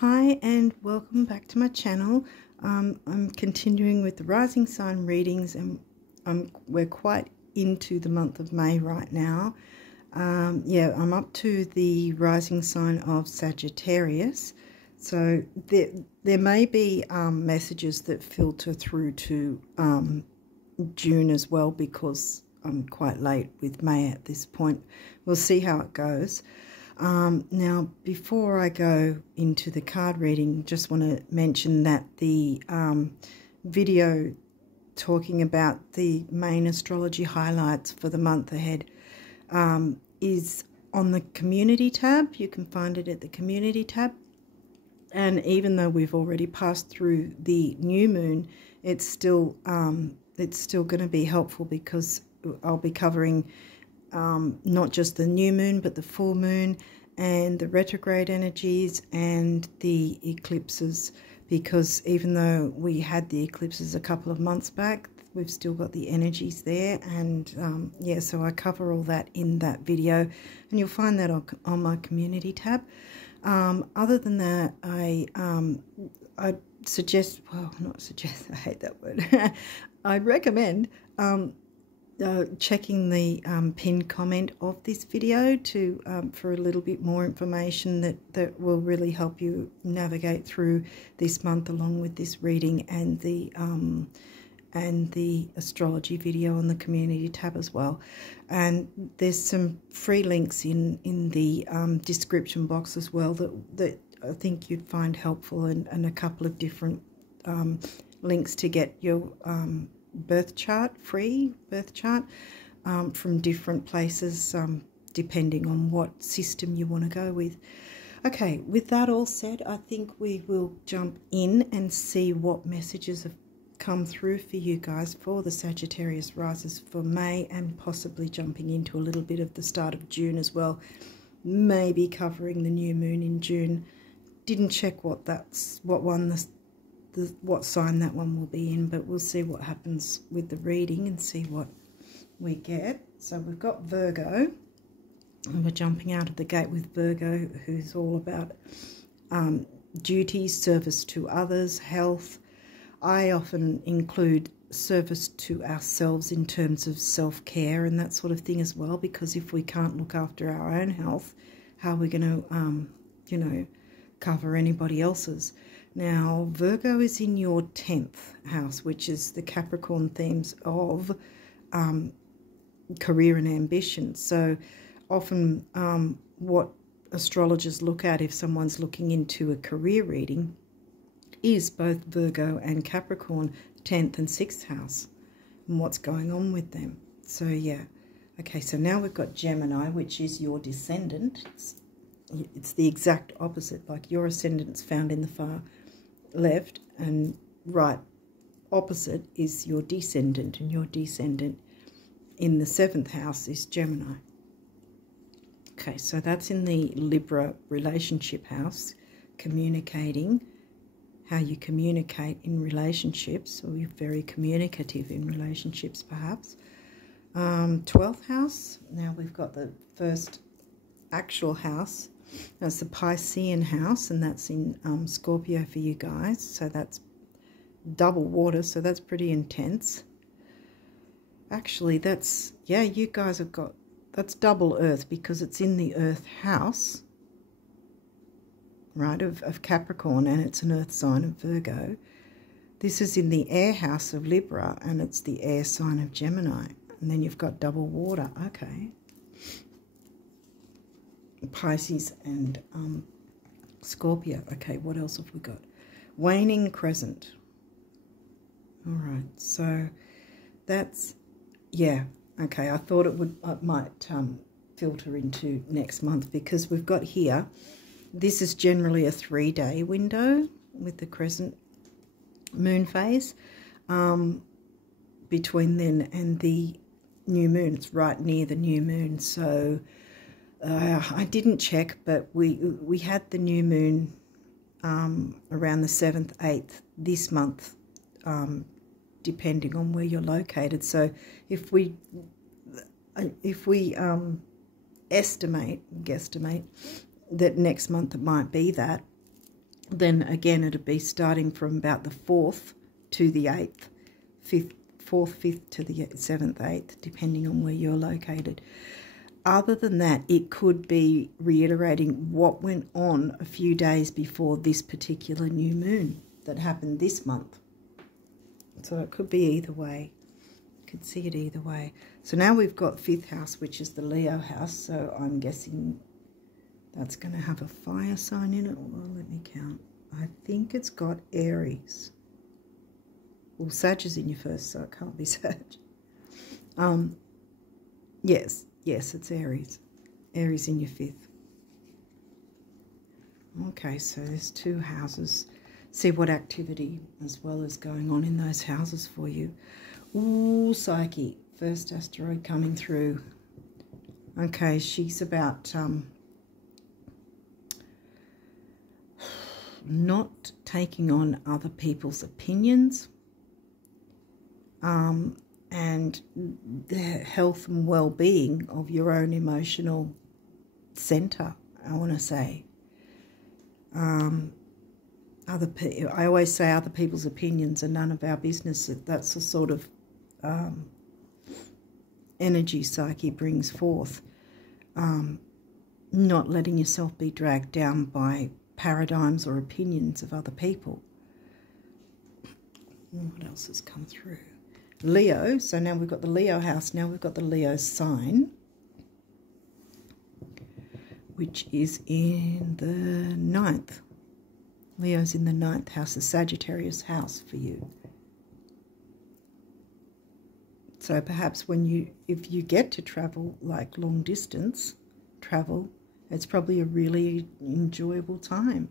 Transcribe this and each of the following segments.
Hi and welcome back to my channel. I'm continuing with the rising sign readings, and we're quite into the month of May right now. I'm up to the rising sign of Sagittarius, so there may be messages that filter through to June as well, because I'm quite late with May at this point. We'll see how it goes. Now, before I go into the card reading, just want to mention that the video talking about the main astrology highlights for the month ahead is on the community tab. You can find it at the community tab. And even though we've already passed through the new moon, it's still going to be helpful, because I'll be covering not just the new moon, but the full moon and the retrograde energies and the eclipses, because even though we had the eclipses a couple of months back, we've still got the energies there. And so I cover all that in that video, and you'll find that on my community tab. Other than that, I suggest, well, not suggest, I hate that word. I'd recommend checking the pinned comment of this video for a little bit more information that will really help you navigate through this month, along with this reading and the astrology video on the community tab as well. And there's some free links in the description box as well that I think you'd find helpful, and a couple of different links to get your free birth chart from different places, depending on what system you want to go with. Okay, with that all said, I think we will jump in and see what messages have come through for you guys for the Sagittarius risers for May, and possibly jumping into a little bit of the start of June as well, maybe covering the new moon in June. Didn't check what sign that one will be in, but we'll see what happens with the reading and see what we get. So we've got Virgo, and we're jumping out of the gate with Virgo, who's all about duties, service to others, health. I often include service to ourselves in terms of self-care and that sort of thing as well, because if we can't look after our own health, how are we going to cover anybody else's? Now, Virgo is in your 10th house, which is the Capricorn themes of career and ambition. So often what astrologers look at if someone's looking into a career reading is both Virgo and Capricorn, 10th and 6th house, and what's going on with them. So yeah. Okay, so now we've got Gemini, which is your descendant. It's the exact opposite, like your ascendant's found in the far left, and right opposite is your descendant, and your descendant in the 7th house is Gemini. Okay, so that's in the Libra relationship house, communicating, how you communicate in relationships, or you're very communicative in relationships perhaps. 12th house, now we've got the first actual house. That's the Piscean house, and that's in Scorpio for you guys. So that's double water, so that's pretty intense. Actually, that's, yeah, you guys have got, that's double earth, because it's in the earth house, right, of Capricorn, and it's an earth sign of Virgo. This is in the air house of Libra, and it's the air sign of Gemini. And then you've got double water. Okay. Pisces and Scorpio. Okay, what else have we got? Waning crescent. All right, so that's, yeah, okay. I thought it might filter into next month, because we've got here, this is generally a 3-day window with the crescent moon phase between then and the new moon. It's right near the new moon, so I didn't check, but we had the new moon around the 7th, 8th this month, depending on where you're located. So if we guesstimate that next month it might be that, then again it'll be starting from about the 4th to the 8th, 5th, 4th, 5th to the 7th, 8th, depending on where you're located. Other than that, it could be reiterating what went on a few days before this particular new moon that happened this month. So it could be either way. You could see it either way. So now we've got 5th house, which is the Leo house. So I'm guessing that's going to have a fire sign in it. Well, let me count. I think it's got Aries. Well, Sag is in your first, so it can't be Sag. Yes, it's Aries. Aries in your 5th. Okay, so there's 2 houses. See what activity as well is going on in those houses for you. Ooh, Psyche. First asteroid coming through. Okay, she's about not taking on other people's opinions. And the health and well-being of your own emotional center, I want to say. I always say other people's opinions are none of our business. That's the sort of energy Psyche brings forth. Not letting yourself be dragged down by paradigms or opinions of other people. What else has come through? Leo, so now we've got the Leo house, now we've got the Leo sign, which is in the 9th. Leo's in the 9th house, the Sagittarius house for you. So perhaps if you get to travel, like long distance travel, it's probably a really enjoyable time.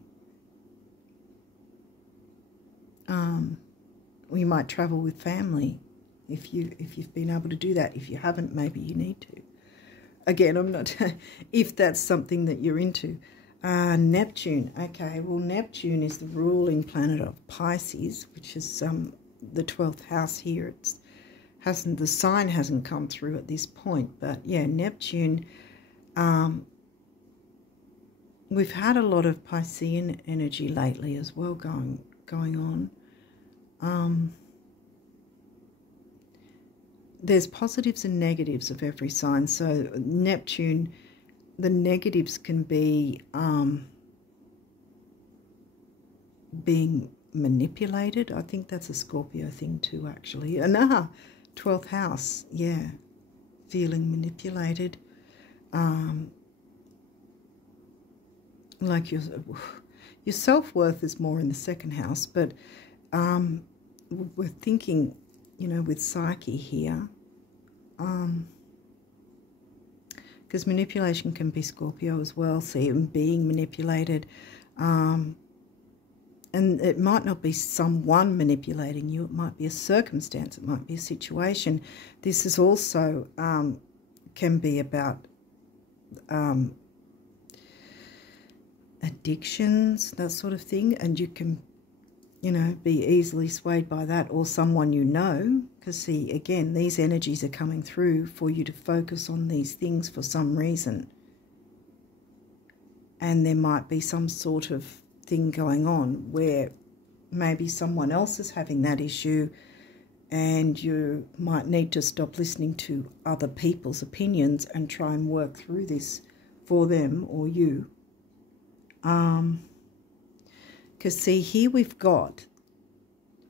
Or you might travel with family. If you've been able to do that. If you haven't, maybe you need to. Again, I'm not if that's something that you're into. Neptune. Okay, well, Neptune is the ruling planet of Pisces, which is the 12th house here. The sign hasn't come through at this point, but yeah, Neptune. We've had a lot of Piscean energy lately as well going on. There's positives and negatives of every sign. So Neptune, the negatives can be being manipulated. I think that's a Scorpio thing too, actually. 12th house, yeah. Feeling manipulated. Like your self-worth is more in the 2nd house, but we're thinking, with Psyche here, because manipulation can be Scorpio as well, see, being manipulated, and it might not be someone manipulating you, it might be a circumstance, it might be a situation. This is also can be about addictions, that sort of thing, and you can be easily swayed by that, or someone because see, again, these energies are coming through for you to focus on these things for some reason. And there might be some sort of thing going on where maybe someone else is having that issue and you might need to stop listening to other people's opinions and try and work through this for them or you. Because see, here we've got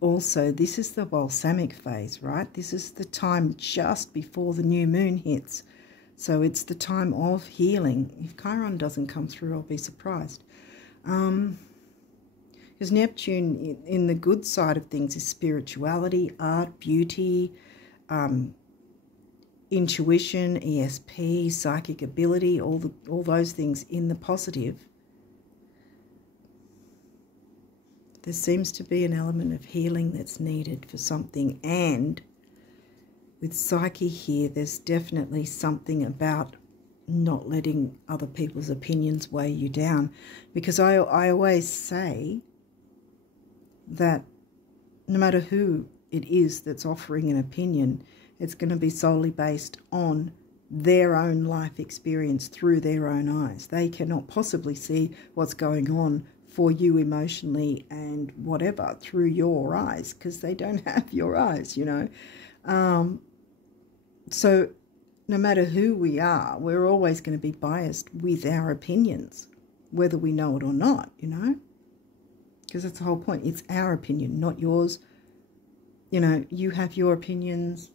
also, this is the balsamic phase, right? This is the time just before the new moon hits. So it's the time of healing. If Chiron doesn't come through, I'll be surprised. Because Neptune, in the good side of things, is spirituality, art, beauty, intuition, ESP, psychic ability, all those things in the positive. There seems to be an element of healing that's needed for something, and with Psyche here, there's definitely something about not letting other people's opinions weigh you down, because I always say that no matter who it is that's offering an opinion, it's going to be solely based on their own life experience through their own eyes. They cannot possibly see what's going on for you emotionally and whatever through your eyes, because they don't have your eyes, you know. So no matter who we are, we're always going to be biased with our opinions, whether we know it or not, you know, because that's the whole point. It's our opinion, not yours. You know, you have your opinions.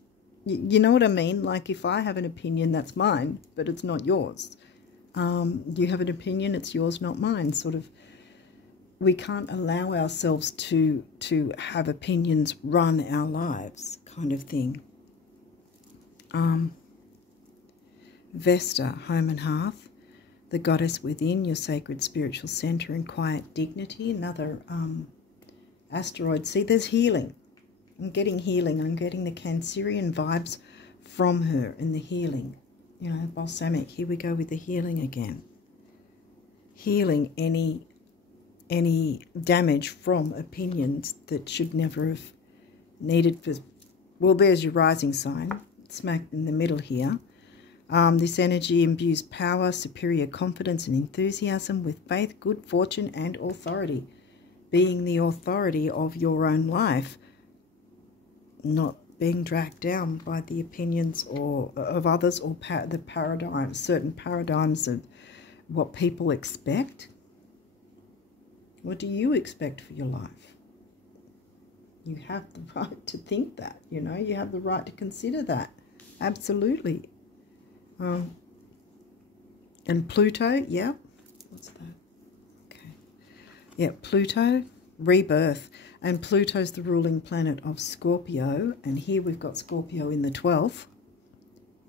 You know what I mean? Like, if I have an opinion, that's mine, but it's not yours. You have an opinion, it's yours, not mine. Sort of, we can't allow ourselves to have opinions run our lives, kind of thing. Vesta, home and hearth, the goddess within, your sacred spiritual center and quiet dignity. Another asteroid. See, there's healing. I'm getting healing. I'm getting the Cancerian vibes from her in the healing. You know, balsamic. Here we go with the healing again. Healing any damage from opinions that should never have needed. Well, there's your rising sign, smack in the middle here. This energy imbues power, superior confidence and enthusiasm with faith, good fortune and authority. Being the authority of your own life, not being dragged down by the opinions or of others, or the paradigms, certain paradigms of what people expect. What do you expect for your life? You have the right to think that, you know, you have the right to consider that. Absolutely. And Pluto, yeah. What's that? Okay. Yeah, Pluto, rebirth. And Pluto's the ruling planet of Scorpio. And here we've got Scorpio in the 12th.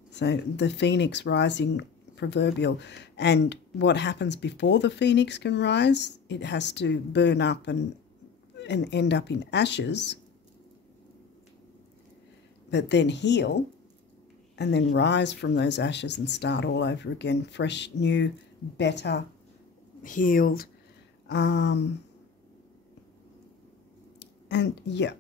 So the phoenix rising, proverbial. And what happens before the phoenix can rise? It has to burn up and end up in ashes. But then heal. And then rise from those ashes and start all over again. Fresh, new, better, healed. And yeah,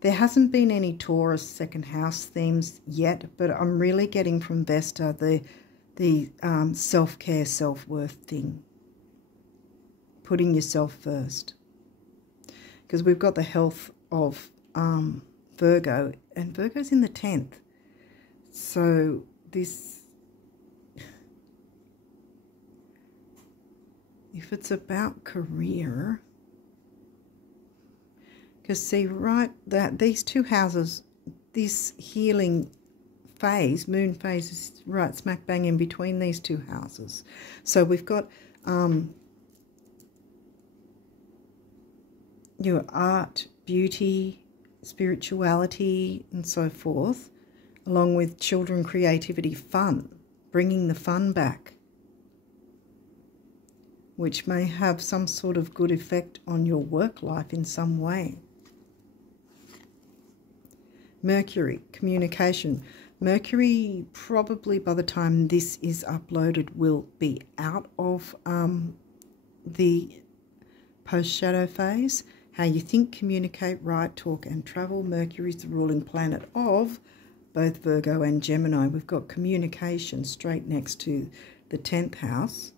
there hasn't been any Taurus second house themes yet, but I'm really getting from Vesta the self-care, self-worth thing. Putting yourself first. Because we've got the health of Virgo, and Virgo's in the 10th. So this, if it's about career, because see, right, that these two houses, this healing phase, moon phase, is right smack bang in between these two houses. So we've got your art, beauty, spirituality and so forth, along with children, creativity, fun, bringing the fun back, which may have some sort of good effect on your work life in some way. Mercury, communication. Mercury, probably by the time this is uploaded, will be out of the post-shadow phase. How you think, communicate, write, talk and travel. Mercury is the ruling planet of both Virgo and Gemini. We've got communication straight next to the 10th house.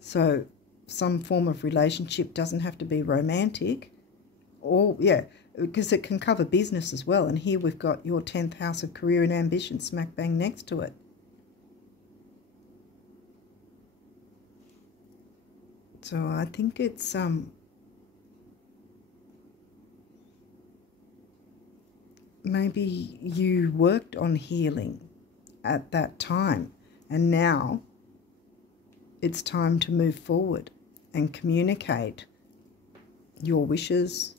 So some form of relationship, doesn't have to be romantic. Or, yeah, because it can cover business as well. And here we've got your 10th house of career and ambition smack bang next to it. So I think it's maybe you worked on healing at that time, and now it's time to move forward and communicate your wishes,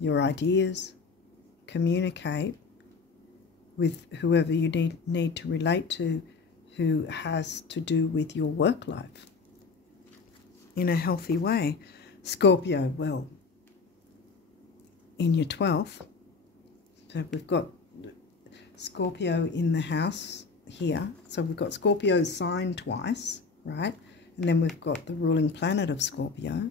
your ideas, communicate with whoever you need to relate to, who has to do with your work life in a healthy way. Scorpio, well, in your 12th, so we've got Scorpio in the house here. So we've got Scorpio's sign twice, right? And then we've got the ruling planet of Scorpio.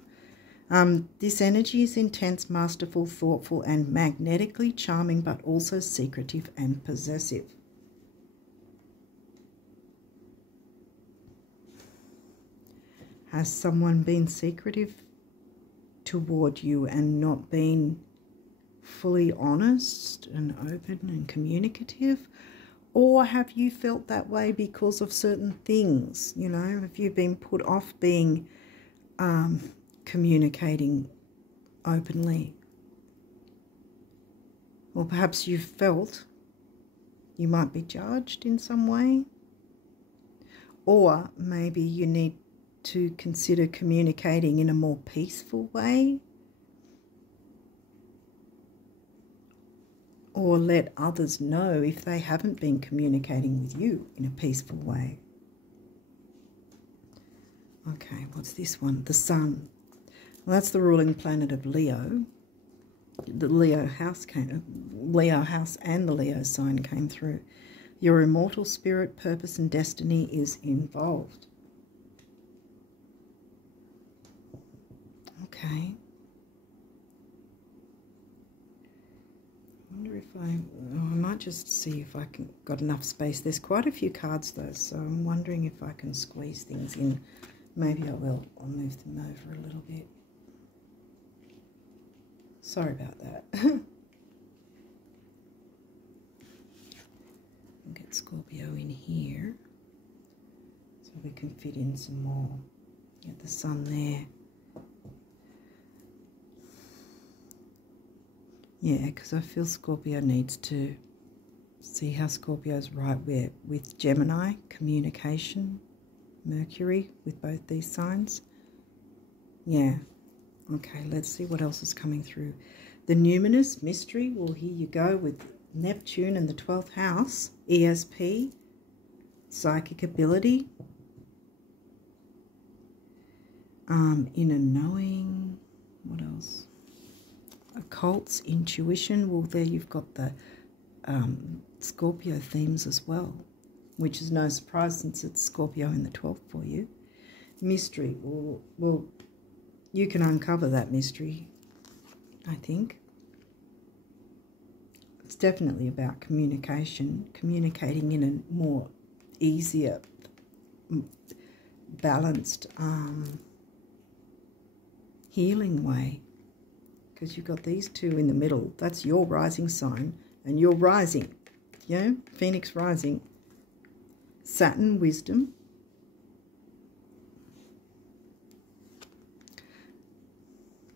This energy is intense, masterful, thoughtful, and magnetically charming, but also secretive and possessive. Has someone been secretive toward you and not been fully honest and open and communicative? Or have you felt that way because of certain things? You know, have you been put off being communicating openly? Or perhaps you felt you might be judged in some way? Or maybe you need to consider communicating in a more peaceful way? Or let others know if they haven't been communicating with you in a peaceful way. Okay, what's this one? The Sun. Well, that's the ruling planet of Leo. The Leo house and the Leo sign came through. Your immortal spirit, purpose and destiny is involved. Okay. I wonder if I might just see if I got enough space. There's quite a few cards though, so I'm wondering if I can squeeze things in. Maybe I will. I'll move them over a little bit. Sorry about that. I'll get Scorpio in here so we can fit in some more. Get the Sun there. Yeah, because I feel Scorpio needs to see how Scorpio's right with Gemini, communication, Mercury, with both these signs. Yeah. Okay, let's see what else is coming through. The numinous mystery, well, here you go with Neptune in the 12th house, ESP, psychic ability, inner knowing, what else? Occults, intuition. Well, there you've got the Scorpio themes as well, which is no surprise since it's Scorpio in the 12th for you. Mystery. Well, you can uncover that mystery, I think. It's definitely about communication, communicating in a more easier, balanced, healing way. Because you've got these two in the middle. That's your rising sign and your rising. You know, Phoenix rising. Saturn, wisdom.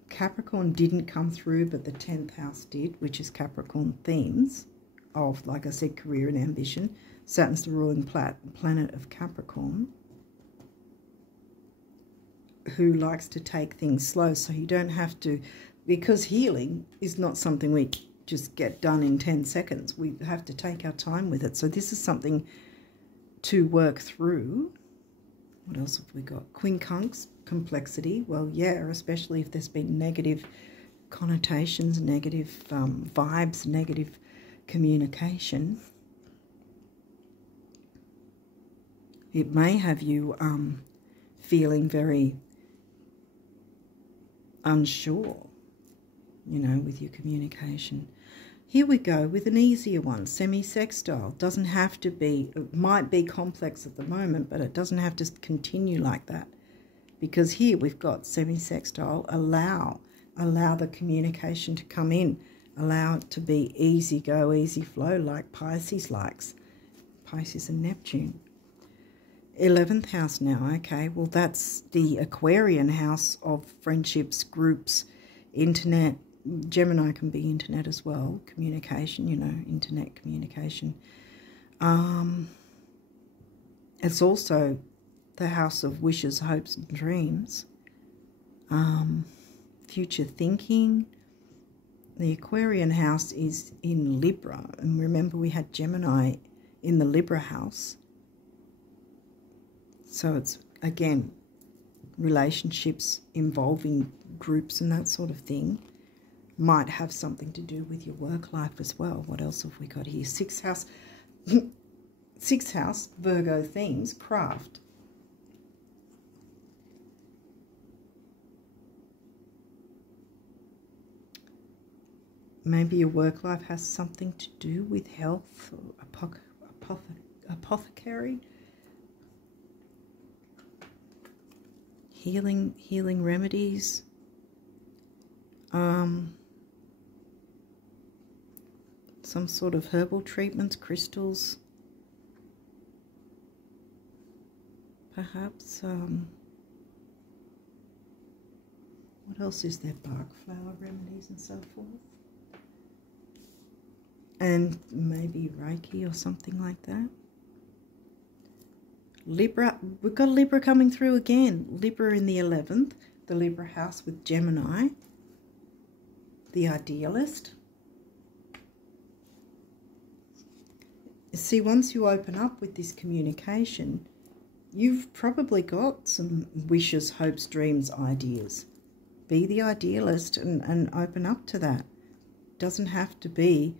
Capricorn didn't come through, but the 10th house did, which is Capricorn themes of, like I said, career and ambition. Saturn's the ruling planet of Capricorn, who likes to take things slow, so you don't have to, because healing is not something we just get done in 10 seconds. We have to take our time with it. So this is something to work through. What else have we got? Quincunx, complexity. Well, yeah, especially if there's been negative connotations, negative vibes, negative communication. It may have you feeling very unsure, you know, with your communication. Here we go with an easier one, semi-sextile. Doesn't have to be, it might be complex at the moment, but it doesn't have to continue like that. Because here we've got semi-sextile, allow the communication to come in, allow it to be easy go, easy flow, like Pisces likes. Pisces and Neptune. 11th house now, okay, well that's the Aquarian house of friendships, groups, internet. Gemini can be internet as well, communication, you know, internet communication. It's also the house of wishes, hopes and dreams, future thinking. The Aquarian house is in Libra, and remember we had Gemini in the Libra house. So it's, again, relationships involving groups and that sort of thing. Might have something to do with your work life as well. What else have we got here? 6th house, 6th house, Virgo themes, craft. Maybe your work life has something to do with health, or apothecary. healing remedies. Some sort of herbal treatments, crystals, perhaps. What else is there? Bark flower remedies and so forth. And maybe Reiki or something like that. Libra, we've got Libra coming through again. Libra in the 11th, the Libra house with Gemini, the idealist. See, once you open up with this communication, you've probably got some wishes, hopes, dreams, ideas. Be the idealist and open up to that. Doesn't have to be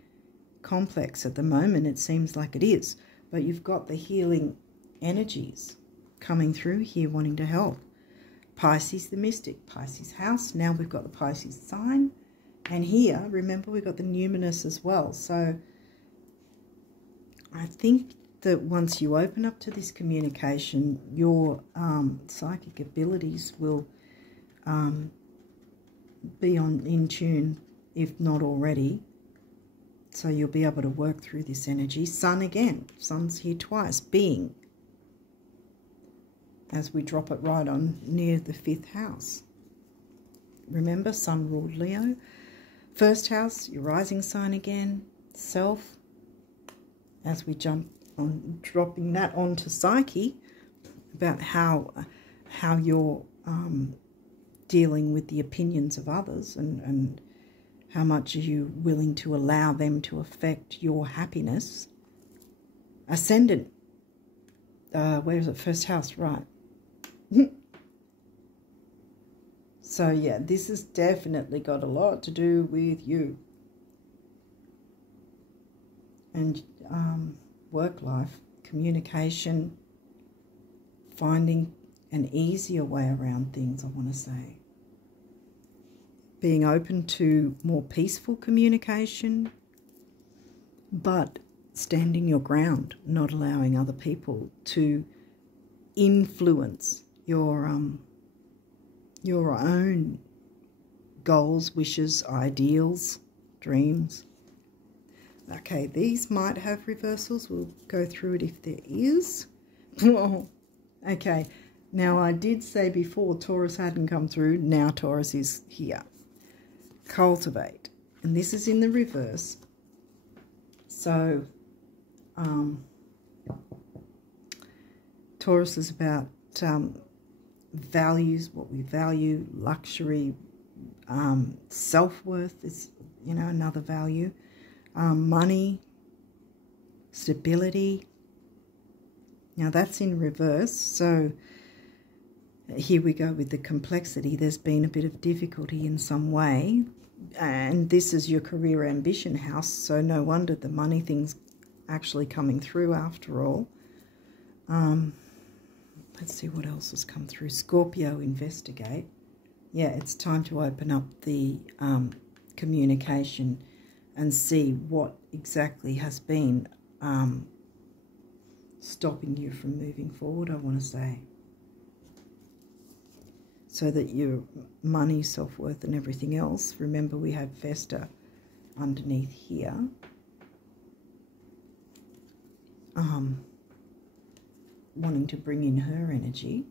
complex at the moment. It seems like it is. But you've got the healing energies coming through here wanting to help. Pisces the mystic, Pisces house. Now we've got the Pisces sign. And here, remember, we've got the numinous as well. So I think that once you open up to this communication, your psychic abilities will be in tune, if not already. So you'll be able to work through this energy. Sun again. Sun's here twice. Being. As we drop it right on near the 5th house. Remember, Sun ruled Leo. First house, your rising sign again. Self. As we jump on, dropping that onto Psyche, about how you're dealing with the opinions of others and how much are you willing to allow them to affect your happiness. Ascendant. Where is it? First house, right. So, yeah, this has definitely got a lot to do with you. And work life, communication, finding an easier way around things, I want to say. Being open to more peaceful communication, but standing your ground, not allowing other people to influence your own goals, wishes, ideals, dreams. Okay, these might have reversals. We'll go through it if there is. Okay, now I did say before Taurus hadn't come through. Now Taurus is here. Cultivate. And this is in the reverse. So, Taurus is about values, what we value, luxury, self-worth is, another value. Money, stability. Now that's in reverse. So here we go with the complexity. There's been a bit of difficulty in some way. And this is your career ambition house. So no wonder the money thing's actually coming through after all. Let's see what else has come through. Scorpio, investigate. Yeah, it's time to open up the communication and see what exactly has been stopping you from moving forward, I want to say. So that your money, self-worth and everything else, remember we have Vesta underneath here. Wanting to bring in her energy.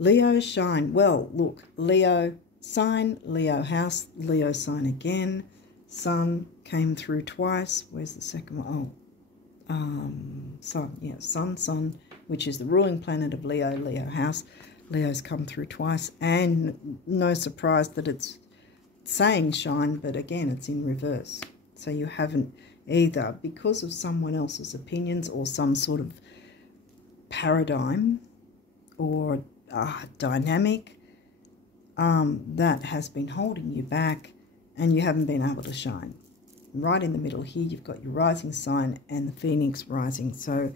Leo, shine. Well, look, Leo sign, Leo house, Leo sign again. Sun came through twice. Where's the second one? Oh, Sun. Yeah, Sun, which is the ruling planet of Leo, Leo house. Leo's come through twice. And no surprise that it's saying shine, but again, it's in reverse. So you haven't either, because of someone else's opinions or some sort of paradigm or dynamic that has been holding you back and you haven't been able to shine. Right in the middle here, you've got your rising sign and the Phoenix rising. So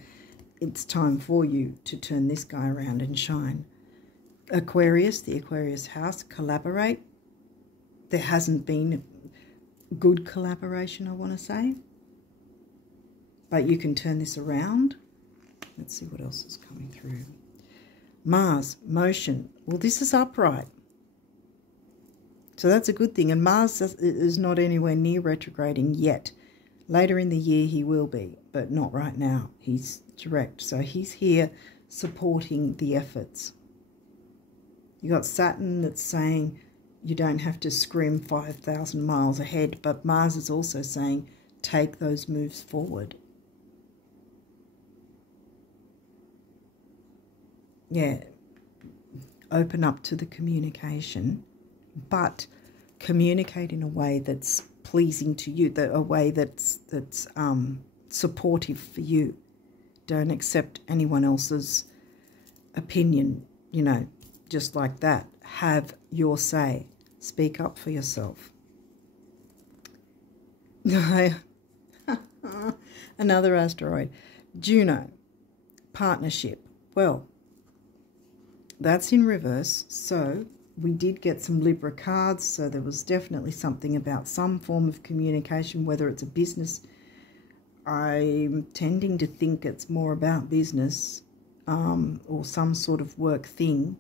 it's time for you to turn this guy around and shine. Aquarius, the Aquarius house, collaborate. There hasn't been good collaboration, I want to say. But you can turn this around. Let's see what else is coming through. Mars, motion. Well, this is upright. So that's a good thing. And Mars is not anywhere near retrograding yet. Later in the year he will be, but not right now. He's direct. So he's here supporting the efforts. You got Saturn that's saying you don't have to scream 5,000 miles ahead, but Mars is also saying take those moves forward. Yeah, open up to the communication, but communicate in a way that's pleasing to you, a way that's supportive for you. Don't accept anyone else's opinion, you know, just like that. Have your say. Speak up for yourself. Another asteroid. Juno. Partnership. Well, that's in reverse, so we did get some Libra cards, so there was definitely something about some form of communication, whether it's a business. I'm tending to think it's more about business or some sort of work thing,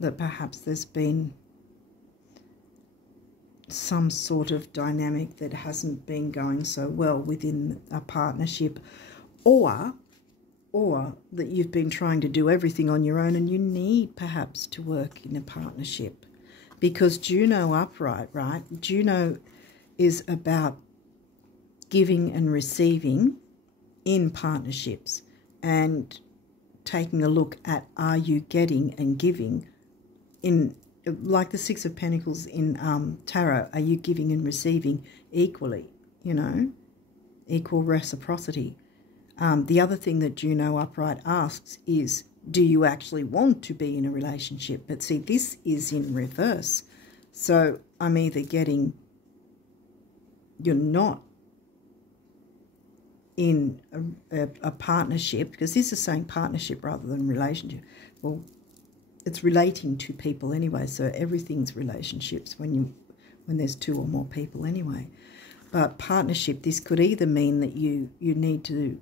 that perhaps there's been some sort of dynamic that hasn't been going so well within a partnership, or that you've been trying to do everything on your own and you need perhaps to work in a partnership. Because Juno upright, right? Juno is about giving and receiving in partnerships and taking a look at, are you getting and giving in, like the Six of Pentacles in Tarot, are you giving and receiving equally, you know, equal reciprocity. The other thing that Juno upright asks is, do you actually want to be in a relationship? But see, this is in reverse. So I'm either getting you're not in a partnership, because this is saying partnership rather than relationship. Well, it's relating to people anyway, so everything's relationships when there's two or more people anyway. But partnership, this could either mean that you need to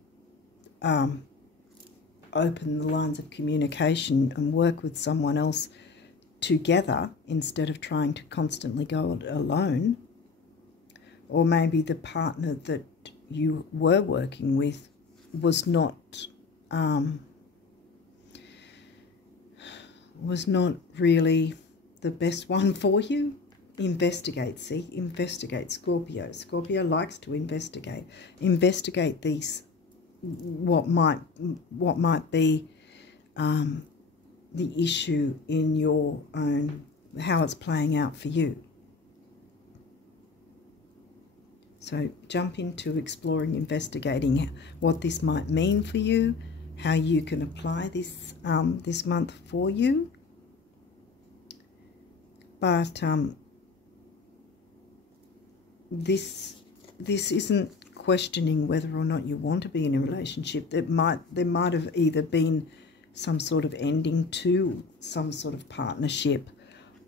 open the lines of communication and work with someone else together instead of trying to constantly go it alone, or maybe the partner that you were working with was not really the best one for you. Investigate, see, investigate. Scorpio likes to investigate. Investigate these, what might be the issue in your own, how it's playing out for you. So jump into exploring, investigating what this might mean for you, how you can apply this this month for you. But this isn't questioning whether or not you want to be in a relationship. There might have either been some sort of ending to some sort of partnership,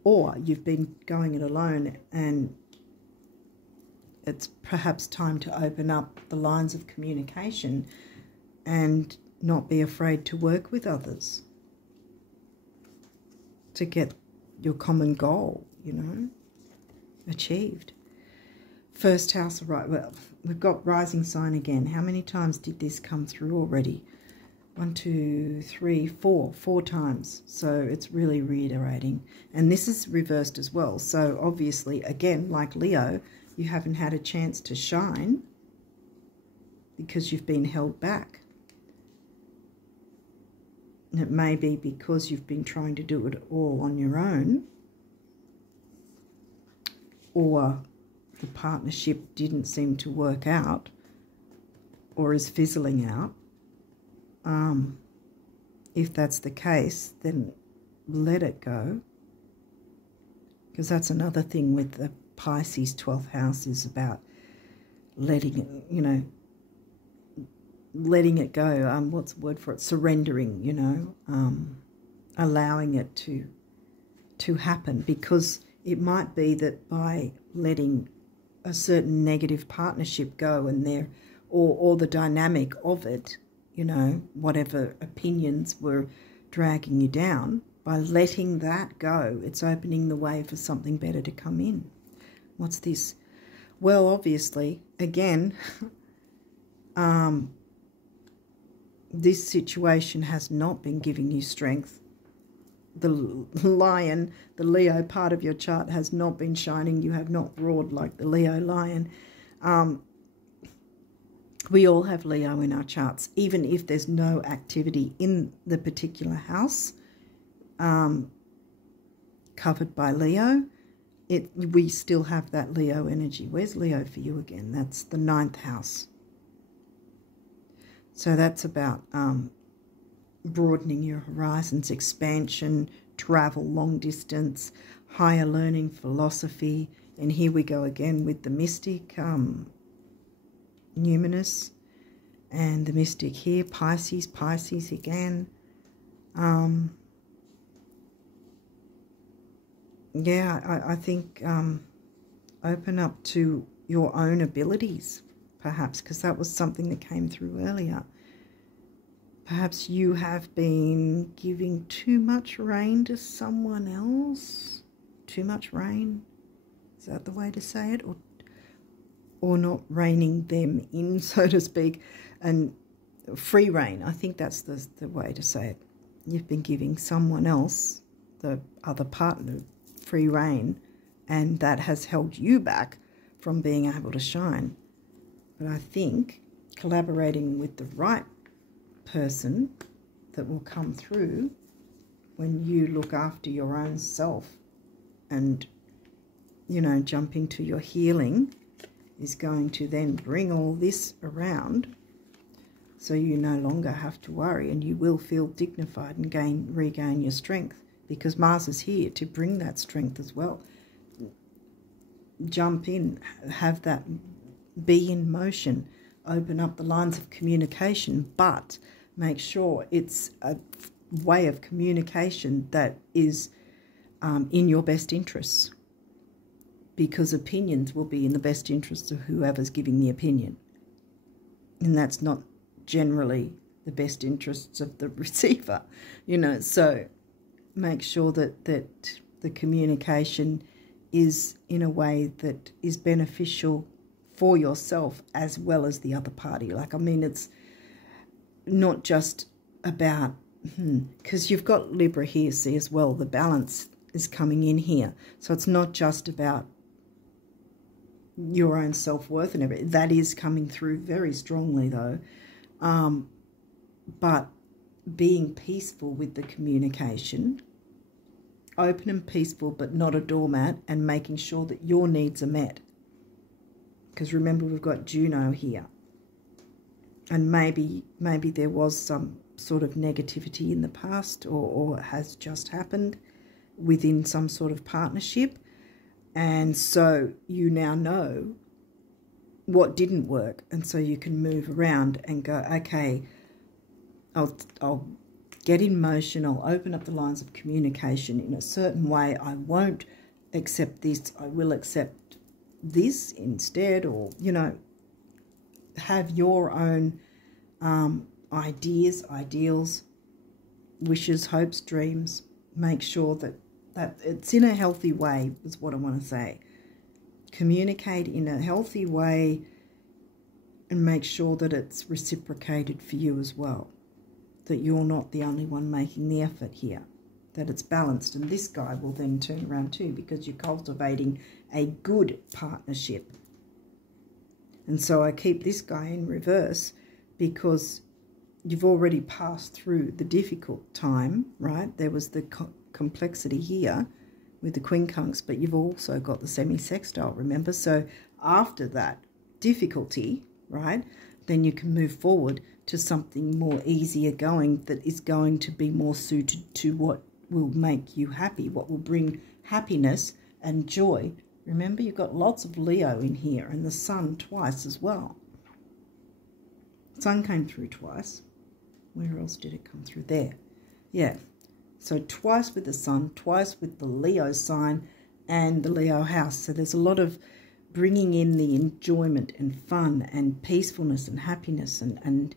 or you've been going it alone and it's perhaps time to open up the lines of communication and not be afraid to work with others to get your common goal, you know, achieved. First house, right? Well, we've got rising sign again. How many times did this come through already? 1, 2, 3, 4. 4 times. So it's really reiterating. And this is reversed as well. So obviously, again, like Leo, you haven't had a chance to shine because you've been held back. And it may be because you've been trying to do it all on your own, or the partnership didn't seem to work out or is fizzling out. If that's the case, then let it go, because that's another thing with the Pisces 12th house, is about letting it, you know, letting it go. What's the word for it? Surrendering, you know, allowing it to happen, because it might be that by letting a certain negative partnership go and or the dynamic of it you know, whatever opinions were dragging you down. By letting that go, it's opening the way for something better to come in. What's this? Well, obviously, again, this situation has not been giving you strength. The lion, the Leo part of your chart has not been shining. You have not roared like the Leo lion. We all have Leo in our charts, even if there's no activity in the particular house covered by Leo. We still have that Leo energy. Where's Leo for you again? That's the 9th house. So that's about broadening your horizons, expansion, travel, long distance, higher learning, philosophy. And here we go again with the mystic, numinous, and the mystic here, Pisces again. Yeah, I think open up to your own abilities, perhaps, because that was something that came through earlier. Perhaps you have been giving too much rein to someone else. Too much rein. Is that the way to say it? Or not reining them in, so to speak. And free rein, I think that's the way to say it. You've been giving someone else, the other partner, free rein, and that has held you back from being able to shine. But I think collaborating with the right person that will come through when you look after your own self and, you know, jump into your healing is going to then bring all this around, so you no longer have to worry, and you will feel dignified and regain your strength, because Mars is here to bring that strength as well. Jump in, have that, be in motion, open up the lines of communication, but make sure it's a way of communication that is in your best interests, because opinions will be in the best interests of whoever's giving the opinion, and that's not generally the best interests of the receiver, you know. So make sure that the communication is in a way that is beneficial for yourself as well as the other party. Like, I mean, it's not just about, because you've got Libra here, see, as well, the balance is coming in here. So it's not just about your own self-worth and everything. That is coming through very strongly, though. But being peaceful with the communication, open and peaceful, but not a doormat, and making sure that your needs are met. Because remember, we've got Juno here. And maybe there was some sort of negativity in the past, or has just happened within some sort of partnership. And so you now know what didn't work. And so you can move around and go, okay, I'll get in motion. I'll open up the lines of communication in a certain way. I won't accept this. I will accept this instead. Or, you know, have your own ideas, ideals, wishes, hopes, dreams. Make sure that it's in a healthy way is what I want to say. Communicate in a healthy way and make sure that it's reciprocated for you as well. That you're not the only one making the effort here. That it's balanced. And this guy will then turn around too, because you're cultivating a good partnership. And so I keep this guy in reverse because you've already passed through the difficult time, right? There was the complexity here with the quincunx, but you've also got the semi-sextile, remember? So after that difficulty, right, then you can move forward to something more easier going, that is going to be more suited to what will make you happy, what will bring happiness and joy. Remember, you've got lots of Leo in here, and the sun twice as well. Sun came through twice. Where else did it come through? There. Yeah. So twice with the sun, twice with the Leo sign and the Leo house. So there's a lot of bringing in the enjoyment and fun and peacefulness and happiness and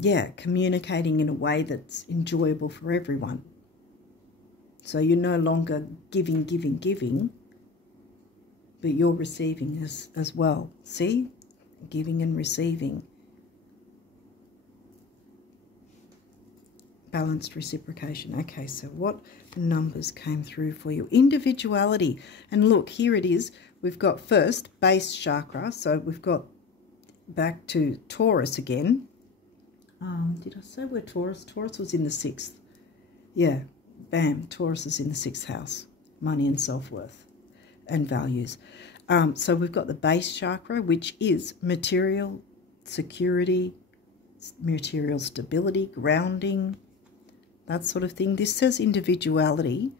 yeah, communicating in a way that's enjoyable for everyone. So you're no longer giving, but you're receiving as well. See? Giving and receiving. Balanced reciprocation. Okay, so what numbers came through for you? Individuality. And look, here it is. We've got first base chakra. So we've got back to Taurus again. Did I say we're Taurus? Taurus was in the 6th. Yeah, bam. Taurus is in the 6th house. Money and self-worth and values. So we've got the base chakra, which is material security, material stability, grounding, that sort of thing. This says individuality.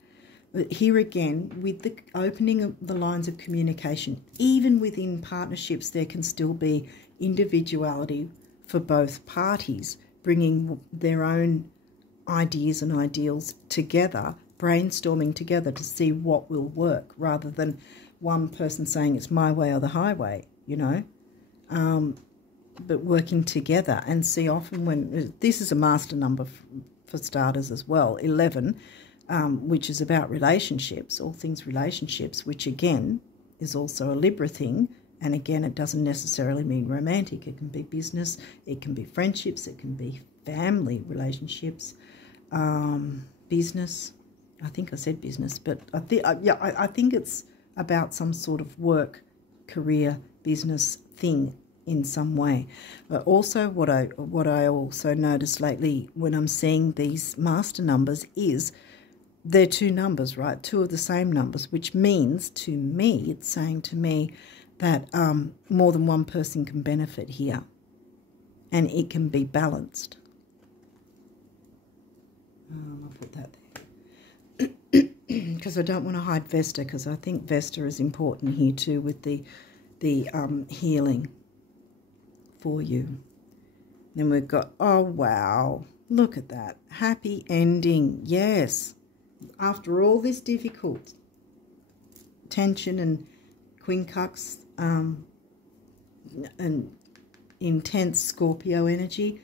But here again, with the opening of the lines of communication, even within partnerships, there can still be individuality for both parties, bringing their own ideas and ideals together, brainstorming together to see what will work, rather than one person saying it's my way or the highway, you know. But working together, and see, often when this is a master number for starters as well, 11, which is about relationships, all things relationships, which again is also a Libra thing. And again, it doesn't necessarily mean romantic. It can be business, it can be friendships, it can be family relationships, business. I think I said business, but I think it's about some sort of work, career, business thing in some way. But also what I also noticed lately when I'm seeing these master numbers is they're two numbers, right? Two of the same numbers, which means to me, it's saying to me that more than one person can benefit here, and it can be balanced. I'll put that there because I don't want to hide Vesta, because I think Vesta is important here too with the healing for you. Then we've got, oh wow, look at that, happy ending. Yes, after all this difficult tension and quincux and intense Scorpio energy,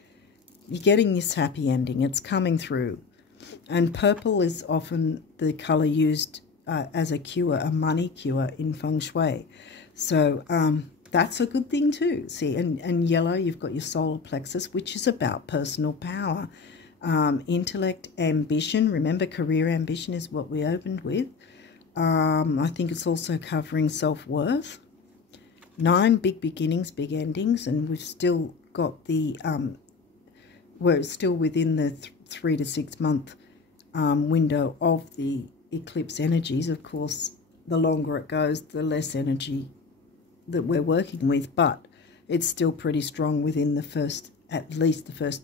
you're getting this happy ending. It's coming through. And purple is often the colour used as a cure, a money cure in feng shui. So that's a good thing too. See, and yellow, you've got your solar plexus, which is about personal power, intellect, ambition. Remember, career ambition is what we opened with. I think it's also covering self-worth. 9, big beginnings, big endings, and we've still got the, we're still within the 3 to 6 month window of the eclipse energies. Of course, the longer it goes, the less energy that we're working with, but it's still pretty strong within the first, at least the first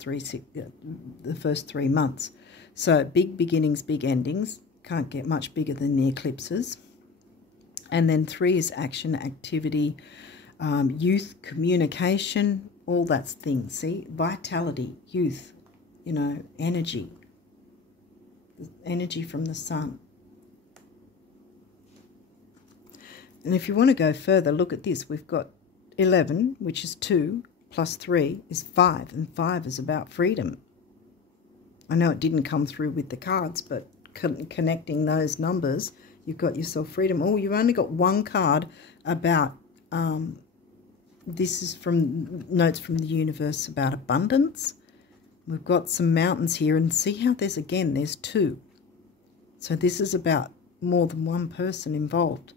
3 months. So big beginnings, big endings. Can't get much bigger than the eclipses. And then 3 is action, activity, youth, communication, all that's things. See, vitality, youth, you know, energy from the sun. And if you want to go further, look at this. We've got 11, which is 2, plus 3 is 5, and 5 is about freedom. I know it didn't come through with the cards, but connecting those numbers, you've got yourself freedom. Oh, you've only got one card about, this is from Notes from the Universe about abundance. We've got some mountains here, and see how there's 2. So this is about more than one person involved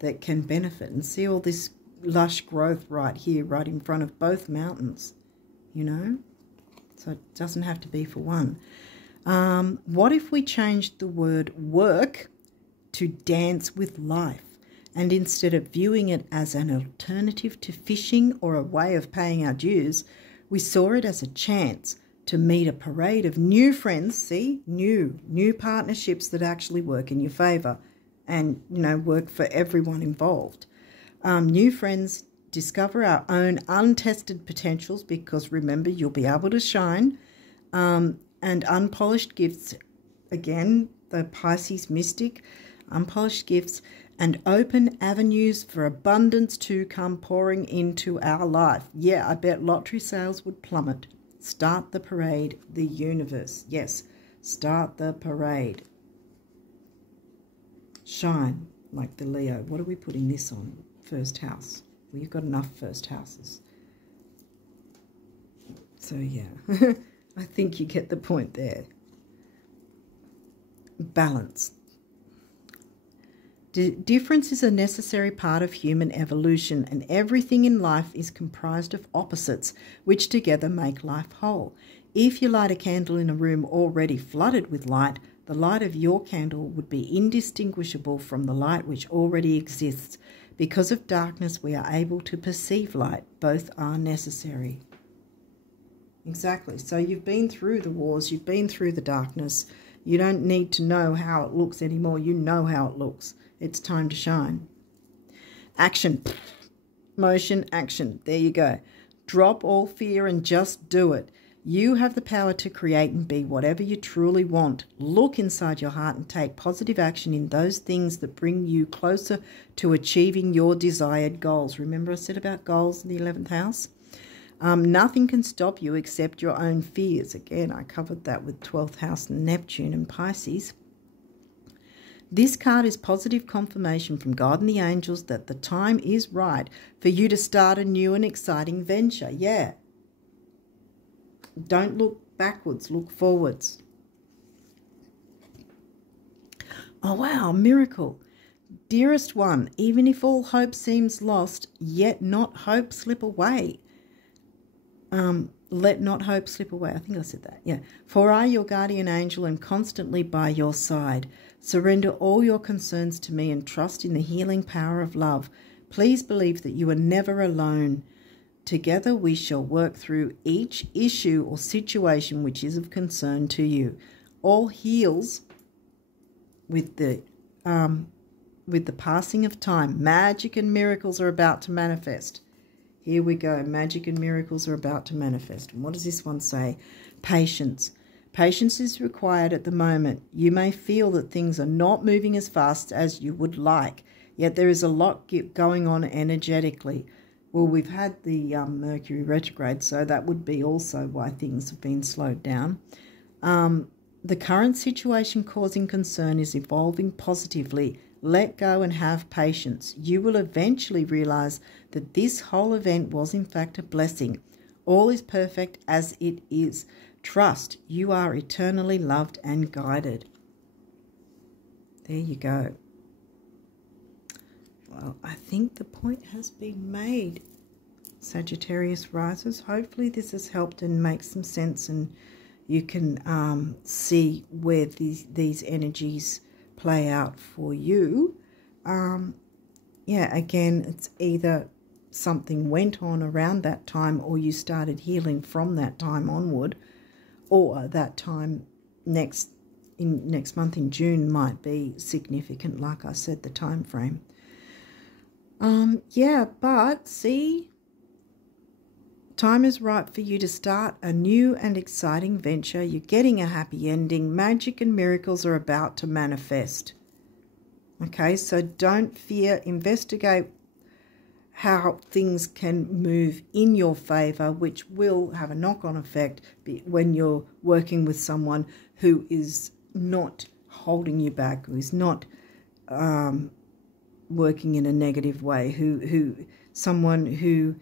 that can benefit. And see all this lush growth right here, right in front of both mountains, you know? So it doesn't have to be for one. What if we changed the word work to dance with life, and instead of viewing it as an alternative to fishing or a way of paying our dues, we saw it as a chance to meet a parade of new friends, see, new partnerships that actually work in your favour and, you know, work for everyone involved. New friends, discover our own untested potentials, because remember, you'll be able to shine, and unpolished gifts, again, the Pisces mystic, unpolished gifts, and open avenues for abundance to come pouring into our life. Yeah, I bet lottery sales would plummet. Start the parade, the universe. Yes, start the parade. Shine like the Leo. What are we putting this on? First house. Well, you've got enough first houses. So, yeah, I think you get the point there. Balance. Difference is a necessary part of human evolution, and everything in life is comprised of opposites, which together make life whole. If you light a candle in a room already flooded with light, the light of your candle would be indistinguishable from the light which already exists. Because of darkness, we are able to perceive light. Both are necessary. Exactly. So you've been through the wars, you've been through the darkness. You don't need to know how it looks anymore. You know how it looks. It's time to shine. Action. Motion, action. There you go. Drop all fear and just do it. You have the power to create and be whatever you truly want. Look inside your heart and take positive action in those things that bring you closer to achieving your desired goals. Remember I said about goals in the 11th house? Nothing can stop you except your own fears. Again, I covered that with 12th house Neptune and Pisces. This card is positive confirmation from God and the angels that the time is right for you to start a new and exciting venture. Yeah. Don't look backwards, look forwards. Oh, wow, miracle. Dearest one, even if all hope seems lost, yet not hope slip away. Let not hope slip away. I think I said that. Yeah. For I, your guardian angel, am constantly by your side. Surrender all your concerns to me and trust in the healing power of love. Please believe that you are never alone. Together we shall work through each issue or situation which is of concern to you. All heals with the passing of time. Magic and miracles are about to manifest. Here we go. Magic and miracles are about to manifest. And what does this one say? Patience. Patience is required at the moment. You may feel that things are not moving as fast as you would like, yet there is a lot going on energetically. Well, we've had the Mercury retrograde, so that would be also why things have been slowed down. The current situation causing concern is evolving positively. Let go and have patience. You will eventually realize that this whole event was in fact a blessing. All is perfect as it is. Trust, you are eternally loved and guided. There you go. Well, I think the point has been made, Sagittarius risers. Hopefully this has helped and makes some sense, and you can see where these energies play out for you. Yeah, again, it's either something went on around that time or you started healing from that time onward, or that time next month in June might be significant, like I said, the time frame. Yeah, but see, time is right for you to start a new and exciting venture. You're getting a happy ending. Magic and miracles are about to manifest. Okay, so don't fear. Investigate how things can move in your favor, which will have a knock-on effect when you're working with someone who is not holding you back, who is not working in a negative way, someone who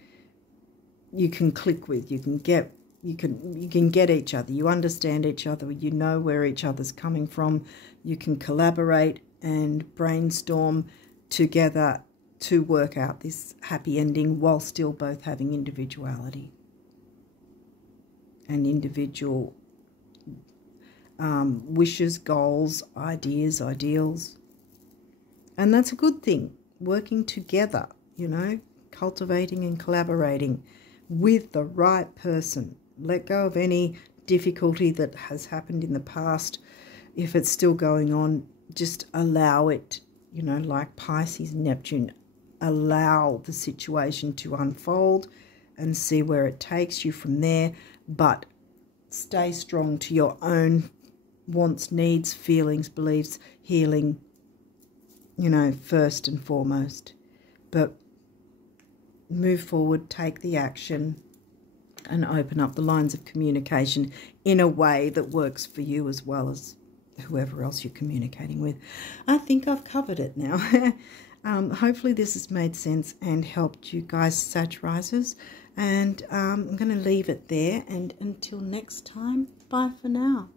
you can click with, you can get each other, you understand each other, you know where each other's coming from, you can collaborate and brainstorm together to work out this happy ending while still both having individuality and individual wishes, goals, ideas, ideals. And that's a good thing, working together, you know, cultivating and collaborating with the right person. Let go of any difficulty that has happened in the past. If it's still going on, just allow it, you know, like Pisces, Neptune, allow the situation to unfold and see where it takes you from there, but stay strong to your own wants, needs, feelings, beliefs, healing, you know, first and foremost. But move forward, take the action, and open up the lines of communication in a way that works for you as well as whoever else you're communicating with. I think I've covered it now. Hopefully this has made sense and helped you guys, Sag risers. And I'm going to leave it there. And until next time, bye for now.